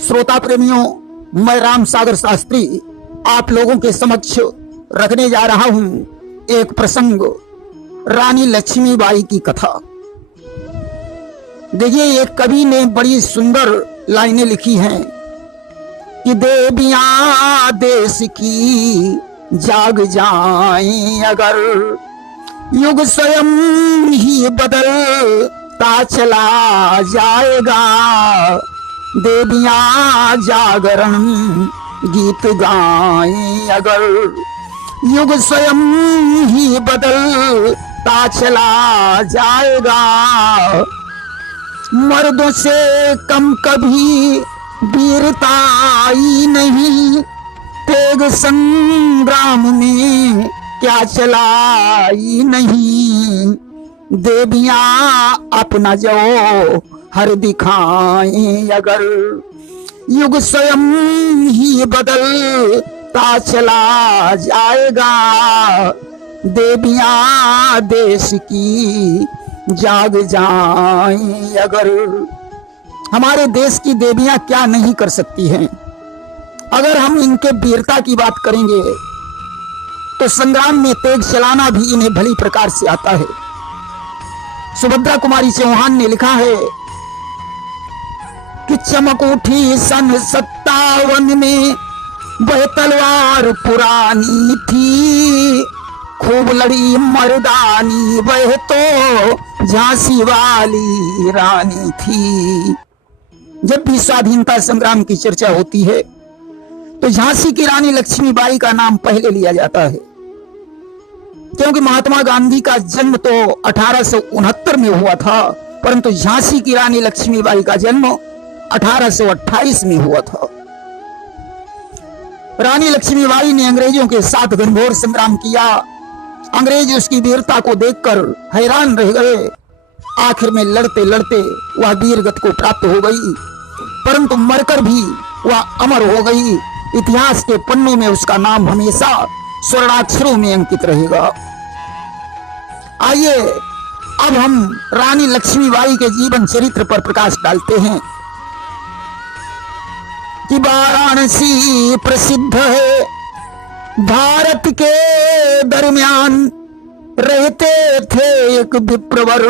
श्रोता प्रेमियों, मैं राम सागर शास्त्री आप लोगों के समक्ष रखने जा रहा हूं एक प्रसंग, रानी लक्ष्मीबाई की कथा। देखिए, एक कवि ने बड़ी सुंदर लाइनें लिखी हैं कि देवियां देश की जाग जाएं अगर, युग स्वयं ही बदलता चला जाएगा। देवियां जागरण गीत गाएं अगर, युग स्वयं ही बदलता चला जाएगा। मर्दों से कम कभी वीरता आई नहीं, तेग संग्राम में क्या चलाई नहीं। देवियां अपना जो हर दिखाएं अगर, युग स्वयं ही बदलता चला जाएगा। देवियां देश की जाग जाएं अगर। हमारे देश की देवियां क्या नहीं कर सकती हैं। अगर हम इनके वीरता की बात करेंगे तो संग्राम में तेग चलाना भी इन्हें भली प्रकार से आता है। सुभद्रा कुमारी चौहान ने लिखा है कि चमक उठी सन 57 में, वह तलवार पुरानी थी, खूब लड़ी मर्दानी, वह तो झांसी वाली रानी थी। जब भी स्वाधीनता संग्राम की चर्चा होती है तो झांसी की रानी लक्ष्मीबाई का नाम पहले लिया जाता है, क्योंकि महात्मा गांधी का जन्म तो 1869 में हुआ था, परंतु झांसी की रानी लक्ष्मीबाई का जन्म 1828 में हुआ था। रानी लक्ष्मीबाई ने अंग्रेजों के साथ घनघोर संग्राम किया। अंग्रेज उसकी वीरता को देखकर हैरान रह गए। आखिर में लड़ते लड़ते वह वीर गति को प्राप्त हो गई, परंतु मरकर भी वह अमर हो गई। इतिहास के पन्नों में उसका नाम हमेशा स्वर्णाक्षरों में अंकित रहेगा। आइए अब हम रानी लक्ष्मीबाई के जीवन चरित्र पर प्रकाश डालते हैं कि वाराणसी प्रसिद्ध है, भारत के दरमियान रहते थे एक विप्रवर,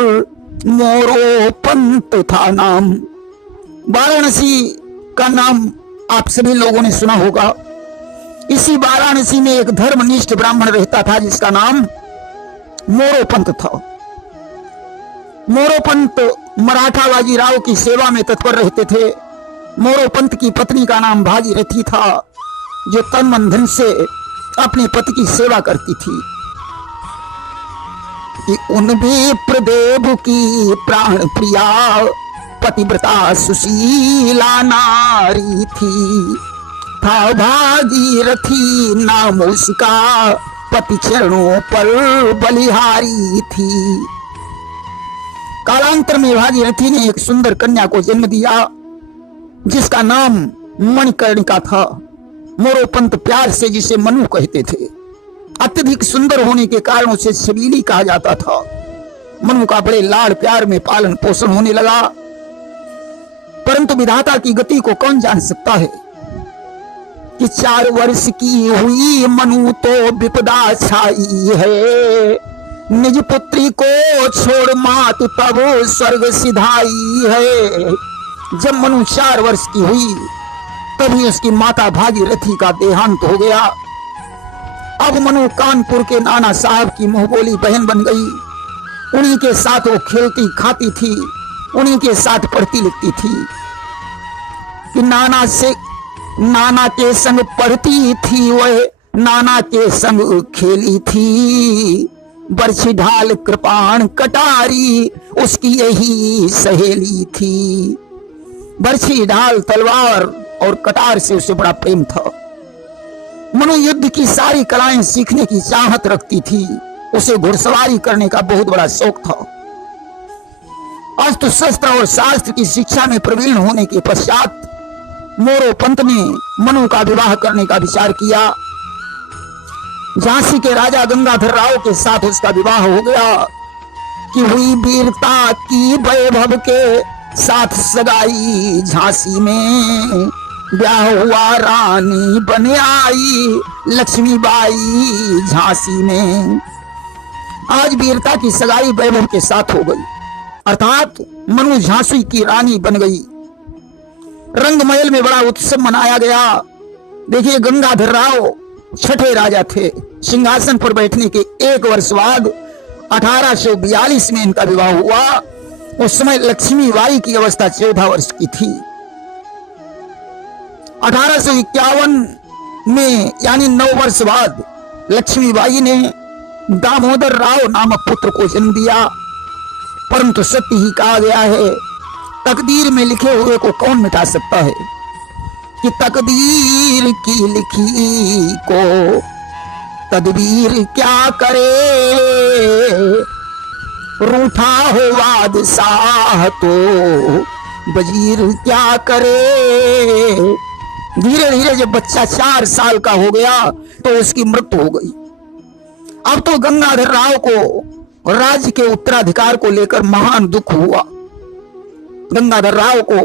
मोरोपंत था नाम। वाराणसी का नाम आप सभी लोगों ने सुना होगा। इसी वाराणसी में एक धर्मनिष्ठ ब्राह्मण रहता था जिसका नाम मोरोपंत था। मोरोपंत मराठा बाजीराव की सेवा में तत्पर रहते थे। मोरोपंत की पत्नी का नाम भागीरथी था, जो तन मन धन से अपने पति की सेवा करती थी। कि उन भी प्रदेव की प्राण प्रिया, पतिव्रता सुशीला नारी थी, था भागीरथी नाम उसका, पति चरणों पर बलिहारी थी। कालांतर में भागीरथी ने एक सुंदर कन्या को जन्म दिया जिसका नाम मणिकर्णिका था। मोरोपंत प्यार से जिसे मनु कहते थे। अत्यधिक सुंदर होने के कारण उसे छबीली कहा जाता था। मनु का बड़े लाड़ प्यार में पालन पोषण होने लगा, परंतु विधाता की गति को कौन जान सकता है कि 4 वर्ष की हुई मनु तो विपदा छाई है, निज पुत्री को छोड़ मातु तब स्वर्ग सिधाई है। जब मनु 4 वर्ष की हुई तभी उसकी माता भागीरथी का देहांत हो गया। अब मनु कानपुर के नाना साहब की मुंहबोली बहन बन गई। उन्हीं के साथ वो खेलती खाती थी, उन्हीं के साथ पढ़ती लिखती थी। कि नाना के संग पढ़ती थी, वह नाना के संग खेली थी। बरछी ढाल कृपाण कटारी उसकी यही सहेली थी। बरछी ढाल तलवार और कटार से उसे बड़ा प्रेम था। मनु युद्ध की सारी कलाएं सीखने की चाहत रखती थी। उसे घुड़सवारी करने का बहुत बड़ा शौक था। अस्त्र शस्त्र और शास्त्र की शिक्षा में प्रवीण होने के पश्चात मोरोपंत ने मनु का विवाह करने का विचार किया। झांसी के राजा गंगाधर राव के साथ उसका विवाह हो गया। कि हुई वीरता की वैभव के साथ सगाई झांसी में, ब्याह हुआ रानी बने आई लक्ष्मीबाई झांसी में। आज वीरता की सगाई वैभव के साथ हो गई, अर्थात मनु झांसी की रानी बन गई। रंगमहल में बड़ा उत्सव मनाया गया। देखिए, गंगाधर राव छठे राजा थे। सिंहासन पर बैठने के 1 वर्ष बाद 1842 में इनका विवाह हुआ। उस समय लक्ष्मीबाई की अवस्था 14 वर्ष की थी। 1851 में यानी 9 वर्ष बाद लक्ष्मीबाई ने दामोदर राव नामक पुत्र को जन्म दिया। परंतु सत्य ही कहा गया है, तकदीर में लिखे हुए को कौन मिटा सकता है, कि तकदीर की लिखी को तदबीर क्या करे, रूठा हो बादशाह तो वजीर क्या करे। धीरे धीरे जब बच्चा 4 साल का हो गया तो उसकी मृत्यु हो गई। अब तो गंगाधर राव को राज्य के उत्तराधिकार को लेकर महान दुख हुआ। गंगाधर राव को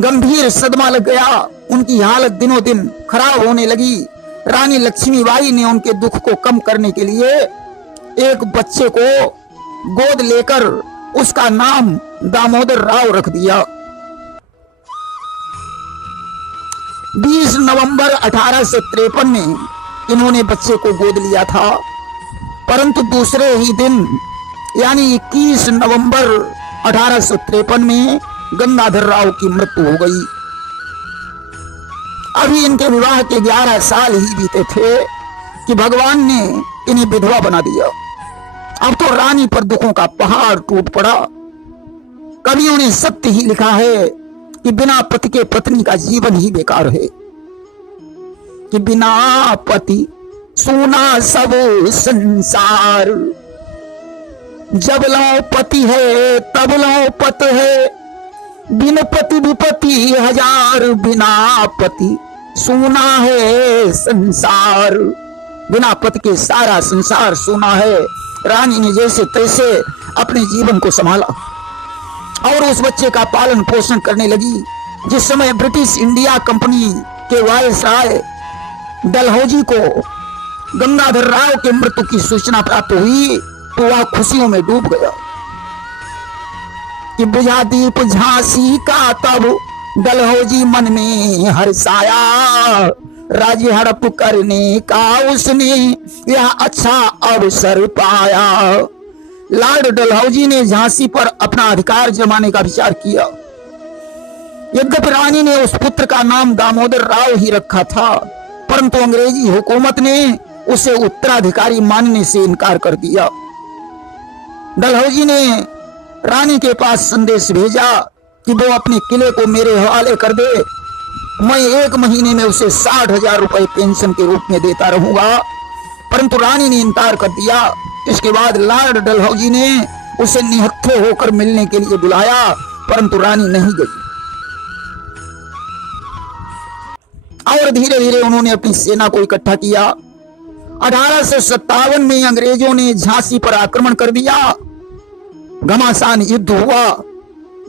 गंभीर सदमा लग गया। उनकी हालत दिनों दिन खराब होने लगी। रानी लक्ष्मीबाई ने उनके दुख को कम करने के लिए एक बच्चे को गोद लेकर उसका नाम दामोदर राव रख दिया। 20 नवंबर 1853 में इन्होंने बच्चे को गोद लिया था, परंतु दूसरे ही दिन यानी 21 नवंबर 1853 में गंगाधर राव की मृत्यु हो गई। अभी इनके विवाह के 11 साल ही बीते थे कि भगवान ने इन्हें विधवा बना दिया। अब तो रानी पर दुखों का पहाड़ टूट पड़ा। कवियों ने सत्य ही लिखा है कि बिना पति के पत्नी का जीवन ही बेकार है, कि बिना पति सोना सब संसार, जब लो पति है तब लो पत है, बिन पति विपति हजार, बिना पति सोना है संसार। बिना पति के सारा संसार सोना है। रानी ने जैसे तैसे अपने जीवन को संभाला और उस बच्चे का पालन पोषण करने लगी। जिस समय ब्रिटिश इंडिया कंपनी के वायसराय डलहौजी को गंगाधर राव के मृत्यु की सूचना प्राप्त हुई तो वह खुशियों में डूब गया कि बुझा दीप झांसी का तब डलहौजी मन में हर्षाया, राज्य हड़प करने का उसने यह अच्छा अवसर पाया। लॉर्ड डलहौजी ने झांसी पर अपना अधिकार जमाने का विचार किया। यद्यपि रानी ने उस पुत्र का नाम दामोदर राव ही रखा था, परंतु अंग्रेजी हुकूमत ने उसे उत्तराधिकारी मानने से इनकार कर दिया। डलहौजी ने रानी के पास संदेश भेजा कि वो अपने किले को मेरे हवाले कर दे, मैं 1 महीने में उसे 60,000 रुपए पेंशन के रूप में देता रहूंगा। परंतु रानी ने इनकार कर दिया। इसके बाद लॉर्ड डलहौजी ने उसे निहत्थे होकर मिलने के लिए बुलाया, परंतु रानी नहीं गई और धीरे धीरे उन्होंने अपनी सेना को इकट्ठा किया। 1857 में अंग्रेजों ने झांसी पर आक्रमण कर दिया। घमासान युद्ध हुआ।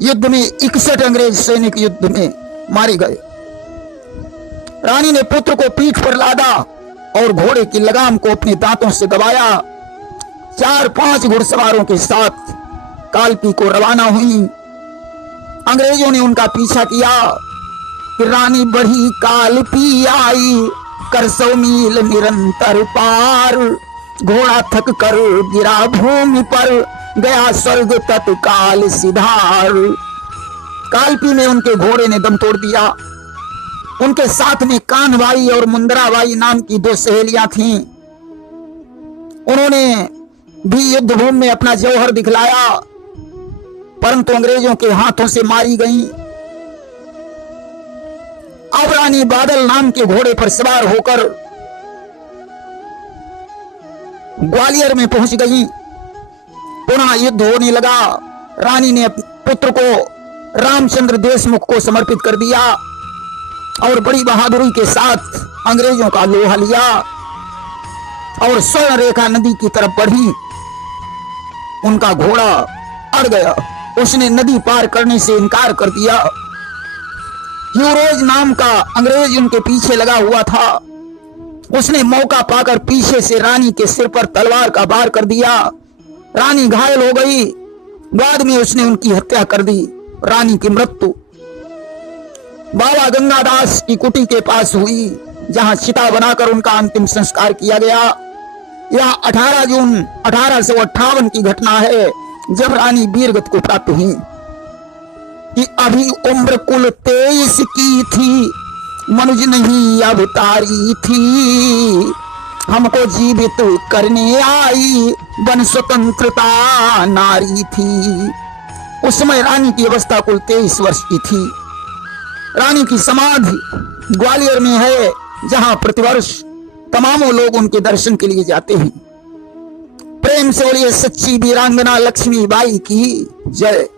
युद्ध में 61 अंग्रेज सैनिक युद्ध में मारे गए। रानी ने पुत्र को पीठ पर लादा और घोड़े की लगाम को अपने दांतों से दबाया। 4-5 घुड़सवारों के साथ कालपी को रवाना हुई। अंग्रेजों ने उनका पीछा किया कि रानी बढ़ी कालपी आई, कर 100 मील निरंतर पार, घोड़ा थक कर गिरा भूमि पर, गया स्वर्ग तत्काल सिधार। कालपी में उनके घोड़े ने दम तोड़ दिया। उनके साथ में कानबाई और मुंदराबाई नाम की 2 सहेलियां थीं। उन्होंने भी युद्ध भूमि में अपना जौहर दिखलाया, परंतु अंग्रेजों के हाथों से मारी गईं। अब रानी बादल नाम के घोड़े पर सवार होकर ग्वालियर में पहुंच गई। पुनः युद्ध होने लगा। रानी ने पुत्र को रामचंद्र देशमुख को समर्पित कर दिया और बड़ी बहादुरी के साथ अंग्रेजों का लोहा लिया और स्वर्ण रेखा नदी की तरफ बढ़ी। उनका घोड़ा अड़ गया। उसने नदी पार करने से इनकार कर दिया। ह्यूरोज नाम का अंग्रेज उनके पीछे लगा हुआ था। उसने मौका पाकर पीछे से रानी के सिर पर तलवार का वार कर दिया। रानी घायल हो गई। बाद में उसने उनकी हत्या कर दी। रानी की मृत्यु बाबा गंगादास की कुटी के पास हुई, जहां चिता बनाकर उनका अंतिम संस्कार किया गया। यह 18 जून 1858 की घटना है, जब रानी वीरगति को प्राप्त हुई। कि अभी उम्र कुल 23 की थी, मनुज नहीं अवतारी थी, हमको जीवित करने आई वन स्वतंत्रता नारी थी। उस समय रानी की अवस्था कुल 23 वर्ष की थी। रानी की समाधि ग्वालियर में है, जहां प्रतिवर्ष तमामों लोग उनके दर्शन के लिए जाते हैं। प्रेम से बोलिए सच्ची वीरांगना लक्ष्मीबाई की जय।